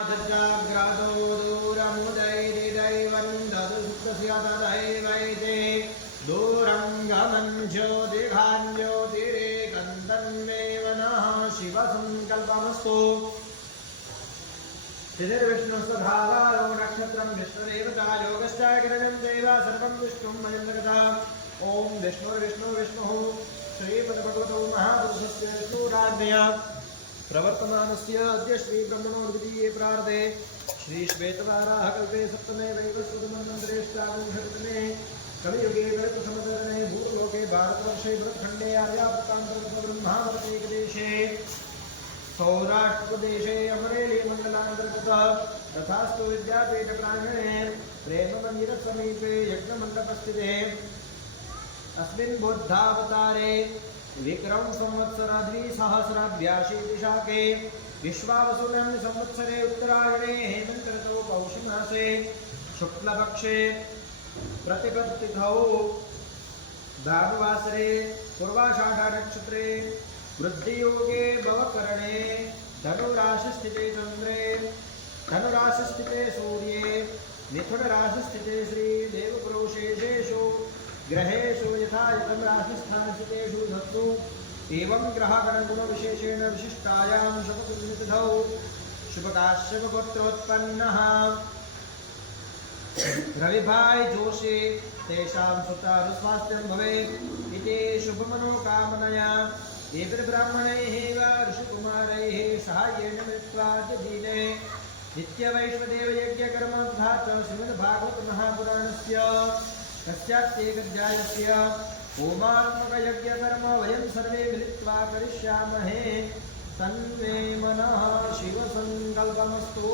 जाग्रतो दूरमुदैरिदैवं ददुस्तस्य तदैवैते दूरं गमन् ज्योतिर्गाञ्ज्योतिरेकं तन्मेव नः शिवसङ्कल्पमस्तु। तिथिर्विष्णुस्तथावारो नक्षत्रं विष्णुदेवता योगश्च किरणं चैव सर्वं विष्णुं मयन्तकथा। ॐ विष्णुर्विष्णुः श्रीपदभगवतो महापुरुषस्य विष्णुराज्ञया प्रवर्तमानस्य अद्य श्री ब्रह्मणो द्वितीये प्रार्धे श्री श्वेतवाराह कल्पे सप्तमे वैवस्वतमन्वन्तरे ष्टाविंशतितमे कलियुगे प्रथमतरणे भूलोके भारतवर्षे भरतखण्डे आर्यावर्तान्तर्गत ब्रह्मावर्तेकदेशे सौराष्ट्रप्रदेशे अमरेली मण्डलान्तर्गत तथास्तु विद्यापीठप्राङ्गणे प्रेममन्दिरसमीपे यज्ञमण्डपस्थिते अस्मिन् बुद्धावतारे विक्रम संवत्सर द्विसहस्राभ्याशी दिशाके विश्वावसुरं संवत्सरे उत्तरायणे हेमन्त ऋतौ पौषमासे शुक्लपक्षे प्रतिपत्तिथौ भानुवासरे पूर्वाषाढ़ नक्षत्रे वृद्धियोगे भवकरणे धनुराशिस्थिते चन्द्रे धनुराशिस्थिते सूर्ये मिथुनराशिस्थिते श्री देवपुरुषेशेषु ग्रहेषु यथा यथं राशिस्थानस्थितेषु धत्सु एवं ग्रहगणगुणविशेषेण विशिष्टायां शुभतिथौ शुभकाश्यपगोत्रोत्पन्नः रविभाई जोशी तेषां सुतानुस्वास्थ्यं भवेत् इति शुभमनोकामनया एभिर्ब्राह्मणैः वा ऋषिकुमारैः साहाय्येन मिलित्वा दीने नित्यवैश्वदेवयज्ञकर्मोद्धा च श्रीमद्भागवतमहापुराणस्य कस्याच्चेकध्यायस्य होमात्मकयज्ञकर्म वयं सर्वे मिलित्वा करिष्यामहे तन्मे मनः शिवसङ्कल्पमस्तु।